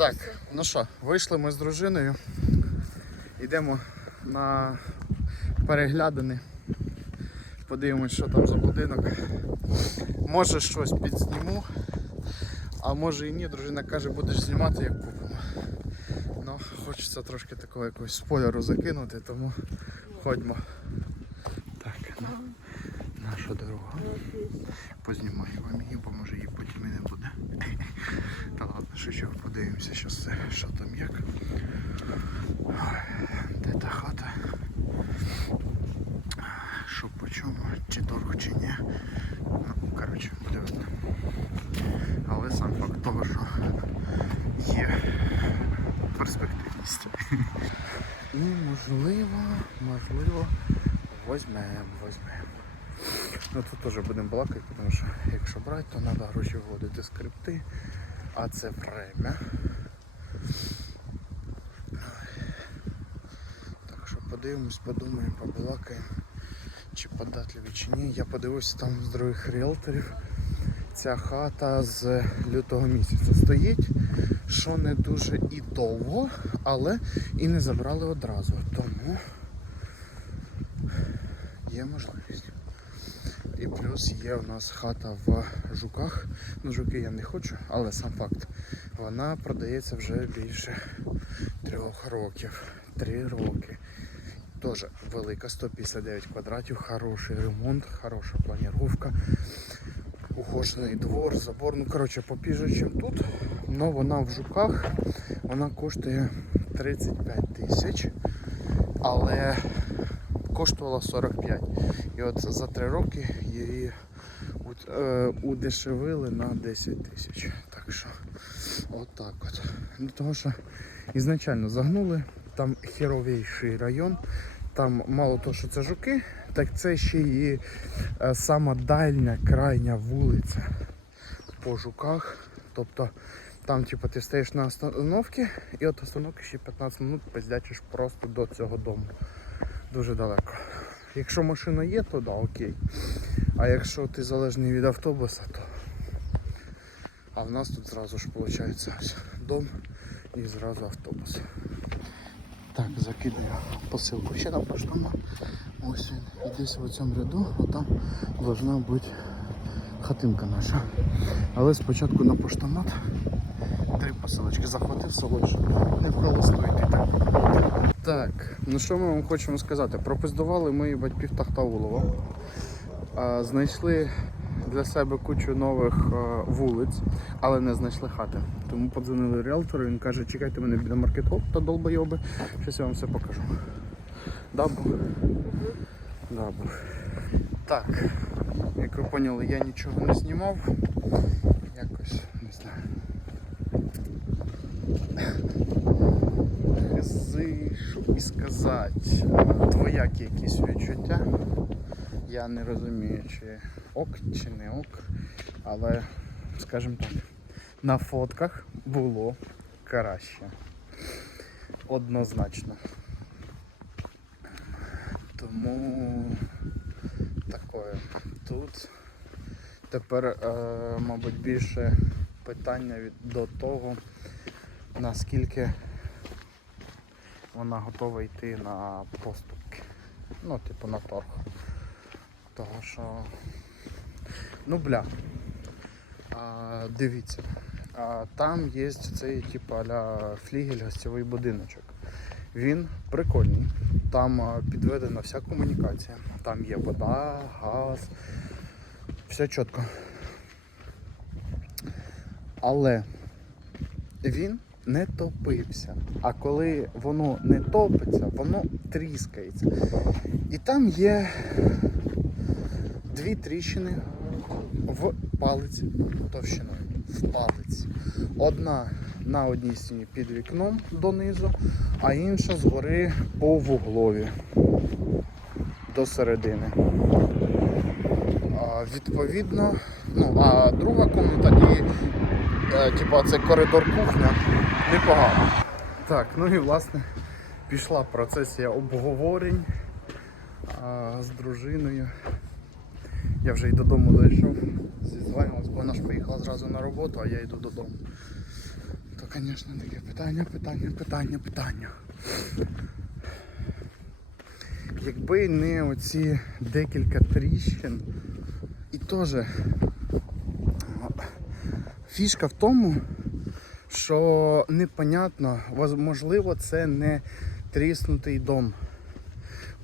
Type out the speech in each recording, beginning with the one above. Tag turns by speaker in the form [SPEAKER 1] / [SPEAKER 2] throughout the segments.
[SPEAKER 1] Так, ну що, вийшли ми з дружиною. Йдемо на переглядини. Подивимось, що там за будинок. Може щось підзніму, а може і ні. Дружина каже, будеш знімати, як купимо. Ну, хочеться трошки такого якогось спойлеру закинути, тому ходьмо. Так, на наша дорога. Познімаю її, бо може її потім і не буде. Ладно, подивимося, що, це, що там як. Де та хата? Що по чому, чи дорого, чи ні. Ну, коротше, буде видно. Але сам факт того, що є перспективність. І можливо, можливо, возьмемо, возьмемо. Ну тут теж будемо балакати, тому що якщо брати, то треба гроші вводити скрипти, а це время. Так що подивимось, подумаємо, побалакаємо, чи податливі, чи ні. Я подивився там з других ріелторів. Ця хата з лютого місяця стоїть, що не дуже і довго, але і не забрали одразу. Тому є можливість. Плюс є у нас хата в жуках. Ну, жуки я не хочу, але сам факт. Вона продається вже більше трьох років. Три роки. Теж велика, 159 квадратів, хороший ремонт, хороша планіровка, ухожений двор, забор. Ну, коротше, попіже, чим тут. Но вона в жуках вона коштує 35 тисяч, але коштувала 45. І от за 3 роки е, удешевили на 10 тисяч. Так що, отак от. Ну, тому що ізначально загнули, там херовіший район, там мало того, що це жуки, так це ще і е, сама дальня крайня вулиця по жуках. Тобто там, типу, ти стоїш на остановці і от остановки ще 15 минут пиздячиш просто до цього дому. Дуже далеко. Якщо машина є, то да, окей. А якщо ти залежний від автобуса, то. А в нас тут зразу ж виходить дом і зразу автобус. Так, закидаю посилку ще на поштомат. Ось він. І десь в цьому ряду, отам должна бути хатинка наша. Але спочатку на поштомат три посилочки захватив щоб не йти так. Так, ну що ми вам хочемо сказати? Пропиздували ми батьків Тахтаулова. Знайшли для себе кучу нових вулиць, але не знайшли хати. Тому подзвонили ріелтору, він каже, чекайте мене біля маркетоп та долбойоби, щось я вам все покажу. Дабу? Дабу. Так, як ви поняли, я нічого не знімав. Якось, не знаю. Хизи, що і сказати. Двоякі якісь відчуття. Я не розумію, чи ок, чи не ок. Але, скажімо так, на фотках було краще. Однозначно. Тому такое. Тут тепер, е, мабуть, більше питання від, до того, наскільки вона готова йти на поступки. Ну, типу на торг. Того що. Ну бля. А, дивіться. А, там є цей типу аля флігель гостєвий будиночок. Він прикольний. Там підведена вся комунікація. Там є вода, газ, все чітко. Але він не топився. А коли воно не топиться, воно тріскається. І там є дві тріщини в палиці товщиною. В палиці. Одна на одній стіні під вікном донизу, а інша згори по вуглові до середини. А, відповідно, ну, а друга комната і е, типа це коридор кухня непогано. Так, ну і власне пішла процесія обговорень а, з дружиною. Я вже й додому дійшов, зізвонилась, бо вона ж поїхала зразу на роботу, а я йду додому. то, звісно, таке питання, питання, питання, питання. Якби не оці декілька тріщин, і теж фішка в тому, що непонятно, можливо, це не тріснутий дом.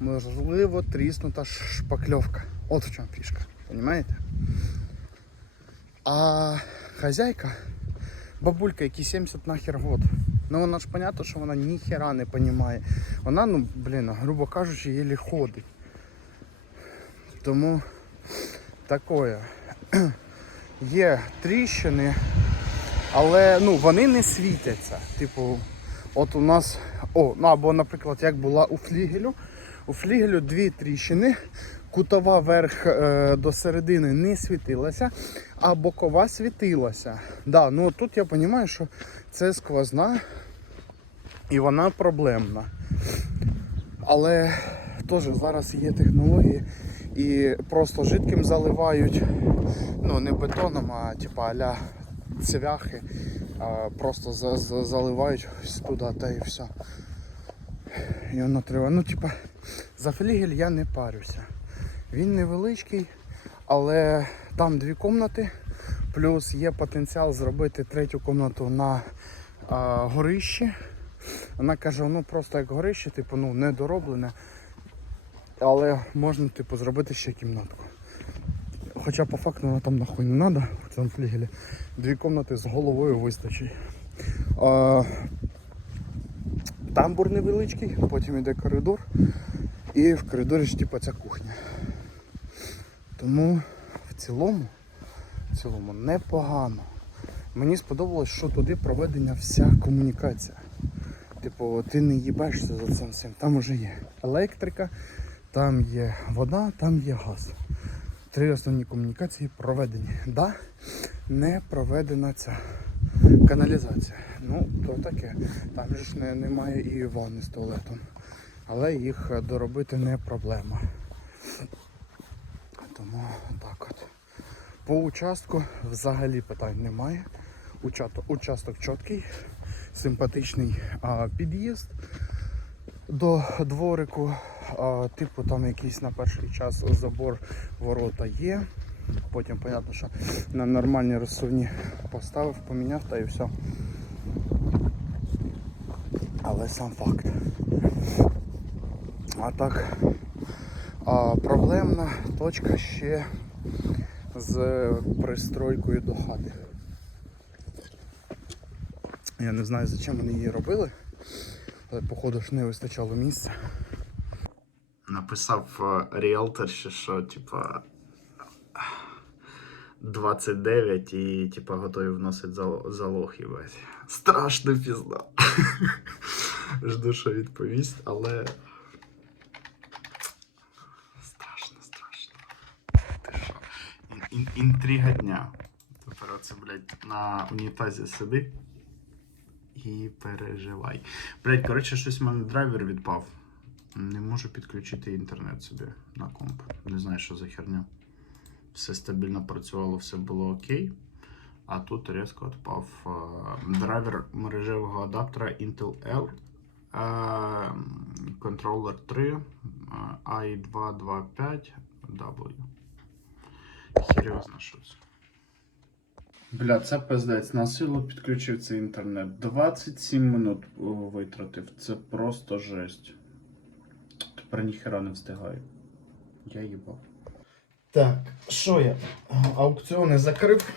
[SPEAKER 1] Можливо, тріснута шпакльовка. От в чому фішка, розумієте? А хазяйка, бабулька, якій 70 нахер год. Ну вона ж понятно, що вона ніхера не розуміє. Вона, ну, блін, грубо кажучи, єлі ходить. Тому такое. Є тріщини, але ну, вони не світяться. Типу, от у нас, о, ну або, наприклад, як була у флігелю. У флігелю дві тріщини, кутова верх е, до середини не світилася, а бокова світилася. Да, ну тут я розумію, що це сквозна і вона проблемна. Але теж зараз є технології і просто жидким заливають, ну не бетоном, а типа аля цвяхи, а просто за, за, заливають туди та і все. І воно треба. Ну, типа, за флігель я не парюся. Він невеличкий, але там дві кімнати, плюс є потенціал зробити третю кімнату на а, горищі. Вона каже, ну просто як горище, типу, ну не дороблене. Але можна, типу, зробити ще кімнатку. Хоча по факту воно там нахуй не треба, в цьому флігелі. Дві кімнати з головою вистачить. А, тамбур невеличкий, потім йде коридор. І в коридорі ж типу ця кухня. Тому в цілому, в цілому непогано. Мені сподобалось, що туди проведена вся комунікація. Типу, ти не їбешся за цим всім. Там уже є електрика, там є вода, там є газ. Три основні комунікації проведені. Да, не проведена ця каналізація. Ну, то таке. Там ж не, немає і ванни з туалетом. Але їх е, доробити не проблема. Тому так от. По участку взагалі питань немає. Участок чіткий, симпатичний а, під'їзд до дворику. Типу там якийсь на перший час забор ворота є. Потім, понятно, що на нормальні розсувні поставив, поміняв та і все. Але сам факт. А так, а, проблемна точка ще з пристройкою до хати. Я не знаю, зачем вони її робили, але походу ж не вистачало місця. Написав ріелтор, що, типа 29 і типа готові вносити залог, їбать. Страшно пізда. Жду, що відповість, але. Страшно, страшно. Ти що? Ін- ін- інтрига дня. Тепер оце, блядь, на унітазі сиди і переживай. Блядь, коротше, щось в мене драйвер відпав. Не можу підключити інтернет собі на комп. Не знаю, що за херня. Все стабільно працювало, все було окей. А тут різко відпав е, драйвер мережевого адаптера Intel L. Контролер 3 е, i225W. Серйозно що це. Бля, це пиздець. На силу підключив цей інтернет. 27 минут витратив. Це просто жесть. Тепер ніхера не встигаю. Я їбав. Так, що я? Аукціони закрив,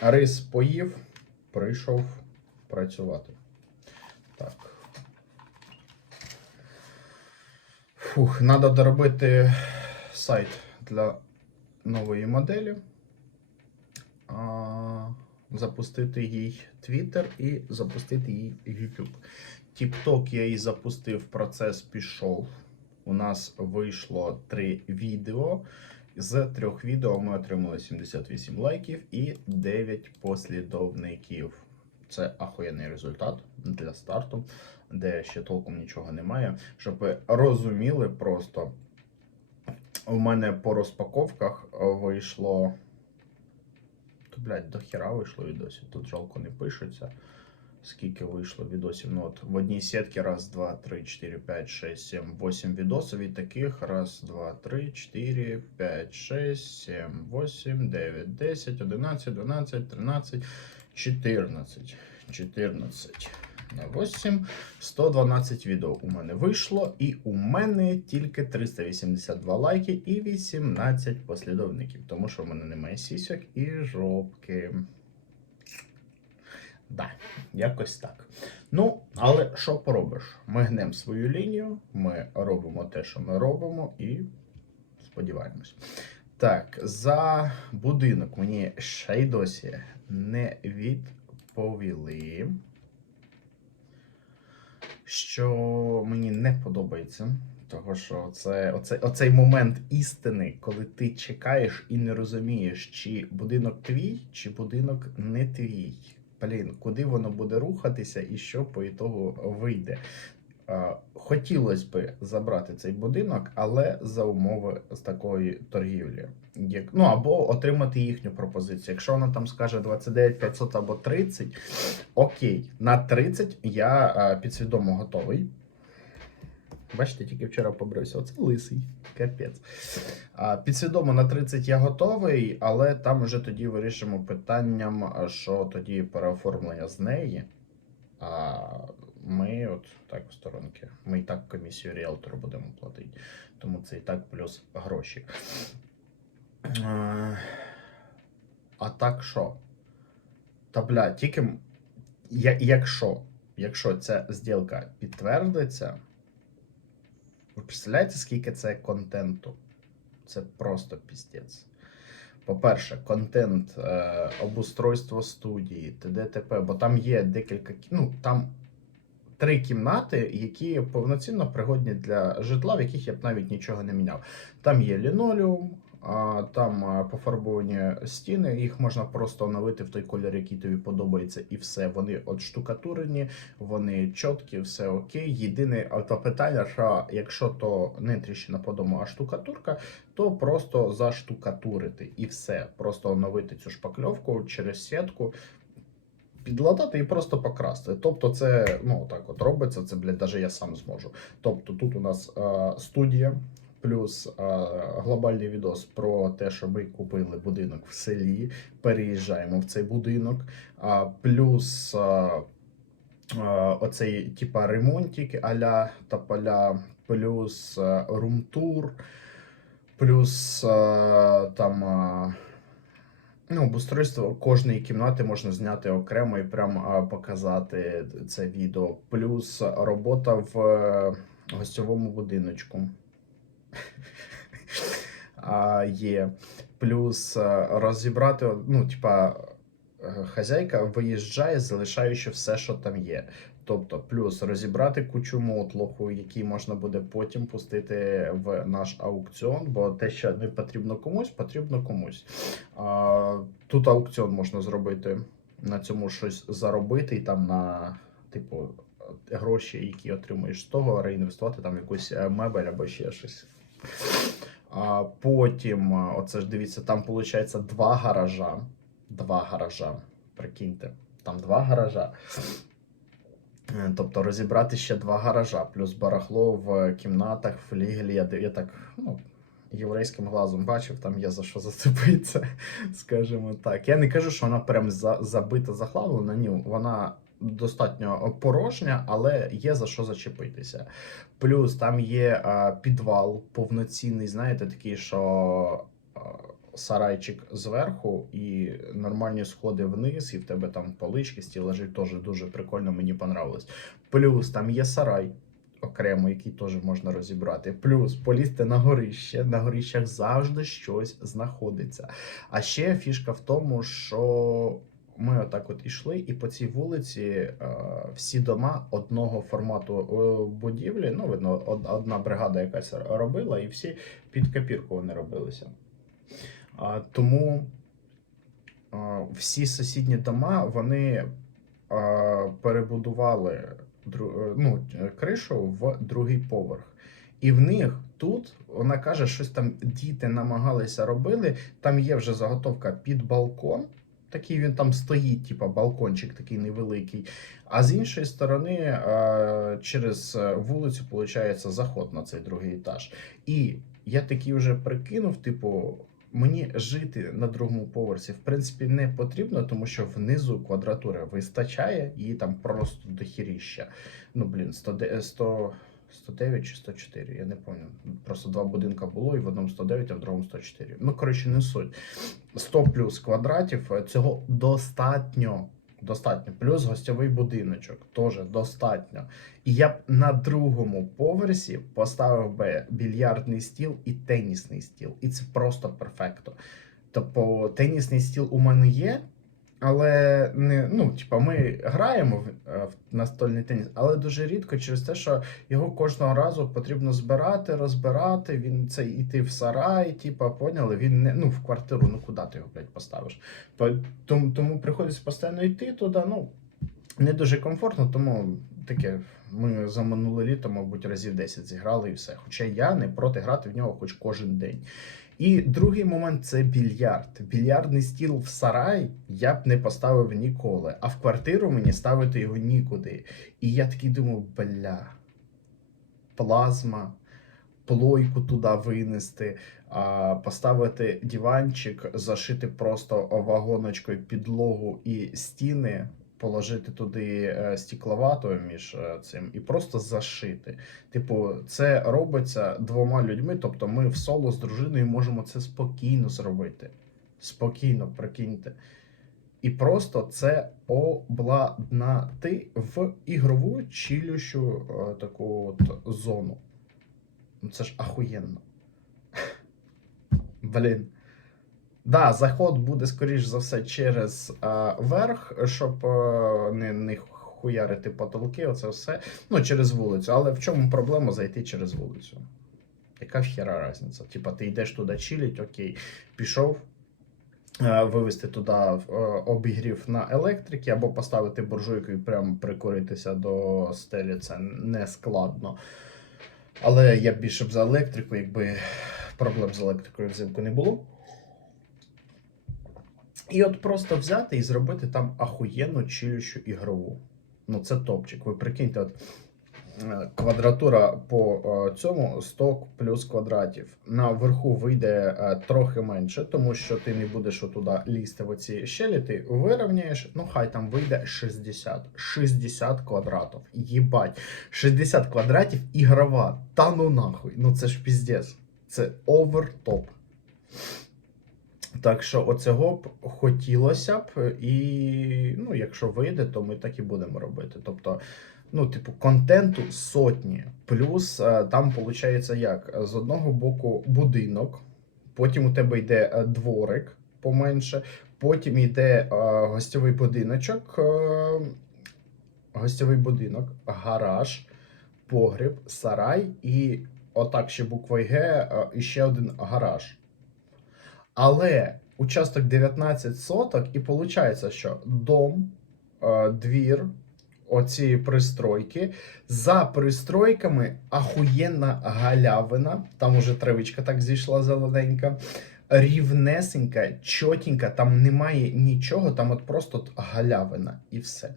[SPEAKER 1] рис поїв, прийшов працювати. Так. Фух, треба доробити сайт для нової моделі. А, запустити їй Twitter і запустити їй YouTube. TikTok я їй запустив, процес пішов. У нас вийшло три відео. З трьох відео ми отримали 78 лайків і 9 послідовників. Це ахуєнний результат для старту, де ще толком нічого немає. Щоб ви розуміли, просто у мене по розпаковках вийшло. То, блядь, до хіра вийшло відосів. Тут жалко не пишеться. Скільки вийшло відосів. Ну, от в одній сітці раз, два, три, чотири, п'ять, шесть, сім, восім відосів. І таких раз, два, три, чотири, п'ять, шесть, сім, восім, дев'ять, десять, одинадцять, дванадцять, тринадцять, чотирнадцять. 14 на 8, 112 відео у мене вийшло, і у мене тільки 382 лайки і 18 послідовників, тому що в мене немає сісок і жопки. Да, якось так. Ну, але що поробиш? Ми гнемо свою лінію, ми робимо те, що ми робимо, і сподіваємось. Так, за будинок мені ще й досі не відповіли, що мені не подобається. Того, що це оце, оцей момент істини, коли ти чекаєш і не розумієш, чи будинок твій, чи будинок не твій. Блін, куди воно буде рухатися і що по ітогу вийде. Хотілося б забрати цей будинок, але за умови з такої торгівлі. Як, ну або отримати їхню пропозицію. Якщо вона там скаже 29 500 або 30, окей, на 30 я підсвідомо готовий. Бачите, тільки вчора побрився. Оце лисий. Капець. А, підсвідомо на 30 я готовий, але там вже тоді вирішимо питанням, що тоді переоформлення з неї. А ми от так в сторонки. Ми і так комісію ріелтору будемо платити. Тому це і так плюс гроші. Е, А так що? Та бля, тільки якщо, якщо ця зділка підтвердиться, ви представляєте, скільки це контенту? Це просто піздець. По-перше, контент, е, обустройство студії, ТДТП, бо там є декілька, кі- ну там три кімнати, які повноцінно пригодні для житла, в яких я б навіть нічого не міняв. Там є лінолеум, там пофарбовані стіни, їх можна просто оновити в той колір, який тобі подобається, і все. Вони от штукатурені, вони чіткі, все окей. Єдине питання, що якщо то не тріщина по дому, а штукатурка, то просто заштукатурити і все. Просто оновити цю шпакльовку через сітку. Підладати і просто покрасти. Тобто, це ну так от робиться. Це блядь, навіть я сам зможу. Тобто, тут у нас е, студія, плюс е, глобальний відос про те, що ми купили будинок в селі, переїжджаємо в цей будинок, а плюс е, е, оцей типа ремонтик аля тополя, плюс е, румтур, плюс е, там. Е, Ну, обустройство кожної кімнати можна зняти окремо і прям показати це відео. Плюс робота в гостьовому будиночку. Є. Плюс е, розібрати, ну, типа, е, хазяйка виїжджає, залишаючи все, що там є. Тобто, плюс розібрати кучу мотлоху, який можна буде потім пустити в наш аукціон, бо те, що не потрібно комусь, потрібно комусь. А, тут аукціон можна зробити, на цьому щось заробити, і там на, типу, гроші, які отримуєш з того, реінвестувати там якусь е, мебель або ще щось. А, потім, оце ж дивіться, там виходить два гаража. Два гаража. Прикиньте, там два гаража. Е, Тобто розібрати ще два гаража, плюс барахло в кімнатах, в флігелі. Я, я так ну, єврейським глазом бачив, там є за що зацепитися, скажімо так. Я не кажу, що вона прям за, забита, захлавлена. Ні, вона достатньо порожня, але є за що зачепитися. Плюс там є підвал повноцінний, знаєте, такий, що. Сарайчик зверху і нормальні сходи вниз, і в тебе там полички, стіл лежить теж дуже прикольно, мені понравилось. Плюс там є сарай окремо, який теж можна розібрати. Плюс полізти на горище. На горищах завжди щось знаходиться. А ще фішка в тому, що ми отак от ішли, і по цій вулиці е, всі дома одного формату е, будівлі. Ну, видно, одна бригада якась робила, і всі під копірку вони робилися. Тому а, всі сусідні дома вони перебудували е, ну, е, кришу в другий поверх. І в них тут вона каже, щось там діти намагалися робили. Там є вже заготовка під балкон, Такий він там стоїть, типа балкончик такий невеликий. А з іншої сторони, е, через е, вулицю, виходить, заход на цей другий етаж. І я такий вже прикинув, типу. Мені жити на другому поверсі в принципі не потрібно, тому що внизу квадратура вистачає, її там просто дохіріща. Ну блін, 100, 100, 109 чи 104, я не пам'ятаю. Просто два будинка було, і в одному 109, а в другому 104. Ну, коротше, не суть. 100 плюс квадратів е, цього достатньо. Достатньо. Плюс гостьовий будиночок теж достатньо. І я б на другому поверсі поставив би більярдний стіл і тенісний стіл. І це просто перфекто. Тобто тенісний стіл у мене є, але не, ну, типа, ми граємо в, е, в настольний теніс, але дуже рідко через те, що його кожного разу потрібно збирати, розбирати. Він це іти в сарай, типа, поняли? Він не ну в квартиру, ну куди ти його блядь, поставиш? По- Тому, тому приходиться постійно йти туди. Ну не дуже комфортно, тому таке. Ми за минуле літо, мабуть, разів 10 зіграли і все. Хоча я не проти грати в нього хоч кожен день. І другий момент це більярд. Більярдний стіл в сарай я б не поставив ніколи, а в квартиру мені ставити його нікуди. І я такий думав, бля, плазма, плойку туди винести, а, поставити диванчик, зашити просто вагоночкою підлогу і стіни. Положити туди е, стекловату між е, цим і просто зашити. Типу, це робиться двома людьми. Тобто, ми в соло з дружиною можемо це спокійно зробити. Спокійно, прикиньте. І просто це обладнати в ігрову чилющу е, таку от зону. Ну це ж ахуєнно. Блін. Да, заход буде, скоріш за все, через е, верх, щоб е, не, не хуярити потолки, оце все. Ну, через вулицю. Але в чому проблема зайти через вулицю? Яка хера різниця? Типа, ти йдеш туди чилить, окей, пішов. е, Вивести туди обігрів на електрики або поставити буржуйку і прямо прикуритися до стелі. Це не складно. Але я більше б за електрику, якби проблем з електрикою взимку не було. І от просто взяти і зробити там ахуєнну чилющу ігрову. Ну, це топчик. Ви прикиньте, от е, квадратура по е, цьому 100 плюс квадратів. На верху вийде е, трохи менше, тому що ти не будеш туди лізти в оці щелі, ти вирівняєш, ну хай там вийде 60. 60 квадратів. Єбать. 60 квадратів ігрова. Та ну нахуй. Ну це ж піздець. Це овертоп. Так що оцього б хотілося б, і ну, якщо вийде, то ми так і будемо робити. Тобто, ну, типу, контенту сотні. Плюс е, там виходить як? З одного боку будинок, потім у тебе йде е, дворик поменше, потім йде е, гостьовий будиночок, гостьовий будинок, гараж, погріб, сарай і отак ще буквою Г і ще один гараж. Але участок 19 соток, і виходить, що дом, е, двір, оці пристройки. За пристройками ахуєнна галявина. Там уже травичка так зійшла зелененька. Рівнесенька, чотенька, там немає нічого, там от просто галявина і все.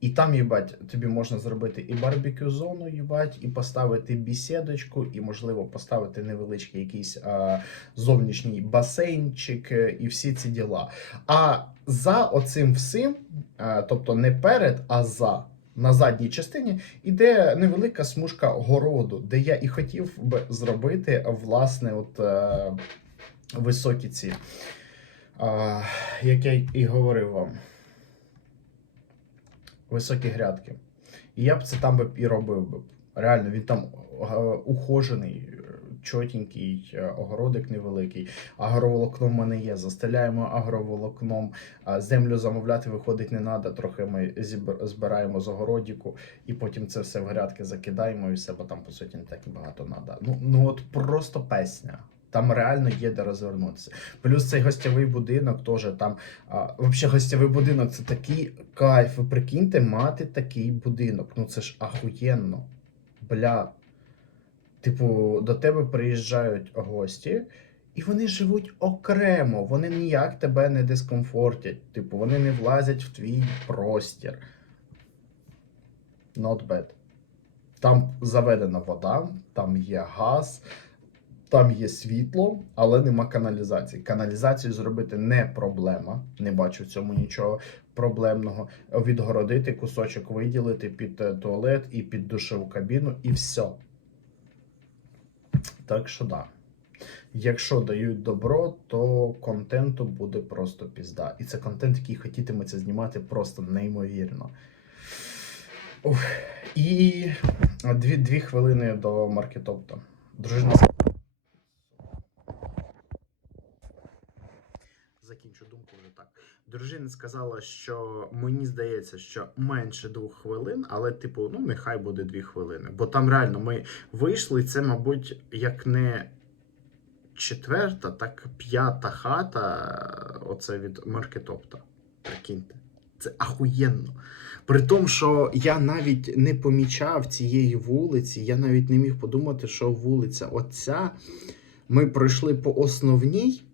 [SPEAKER 1] І там, їбать, тобі можна зробити і барбекю зону, їбать, і поставити бісідочку, і, можливо, поставити невеличкий якийсь а, зовнішній басейнчик, е, і всі ці діла. А за оцим всім, а, тобто не перед, а за. На задній частині іде невелика смужка городу, де я і хотів би зробити власне от е, високі ці, е, як я і говорив вам, високі грядки. І я б це там би і робив би. Реально, він там е, ухожений, е, чотенький, е, огородик невеликий. Агроволокно в мене є. Застеляємо агроволокном. Землю замовляти виходить не треба. Трохи ми збираємо з огородіку, і потім це все в грядки закидаємо і все, бо там, по суті, не так і багато треба. Ну, ну от просто песня. Там реально є де розвернутися. Плюс цей гостєвий будинок теж там. А, взагалі, гостєвий будинок це такий кайф. Ви прикиньте, мати такий будинок. Ну це ж ахуєнно. Бля. Типу, до тебе приїжджають гості, І вони живуть окремо, вони ніяк тебе не дискомфортять. Типу, вони не влазять в твій простір. Not bad. Там заведена вода, там є газ, там є світло, але нема каналізації. Каналізацію зробити не проблема. Не бачу в цьому нічого проблемного. Відгородити кусочок, виділити під е, туалет і під душову кабіну, і все. Так що да. Якщо дають добро, то контенту буде просто пізда. І це контент, який хотітиметься знімати просто неймовірно. Ух. І дві, дві хвилини до маркетопта. Дружина с- Закінчу думку вже так. Дружина сказала, що мені здається, що менше двох хвилин, але, типу, ну нехай буде дві хвилини. Бо там реально ми вийшли, це, мабуть, як не четверта, так п'ята хата. Оце від маркетопта. Прикиньте. Це ахуєнно. При тому, що я навіть не помічав цієї вулиці, я навіть не міг подумати, що вулиця оця. Ми пройшли по основній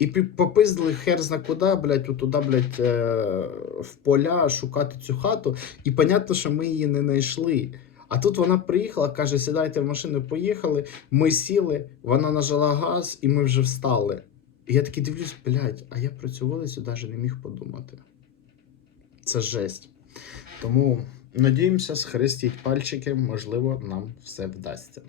[SPEAKER 1] і попиздили хер зна куди, блядь, туди, блядь, е, в поля шукати цю хату. І понятно, що ми її не знайшли. А тут вона приїхала, каже: сідайте в машину, поїхали. Ми сіли, вона нажала газ, і ми вже встали. І я такий дивлюсь, блядь, а я про цю вулицю навіть не міг подумати. Це жесть. Тому надіємося, схрестіть пальчики, можливо, нам все вдасться.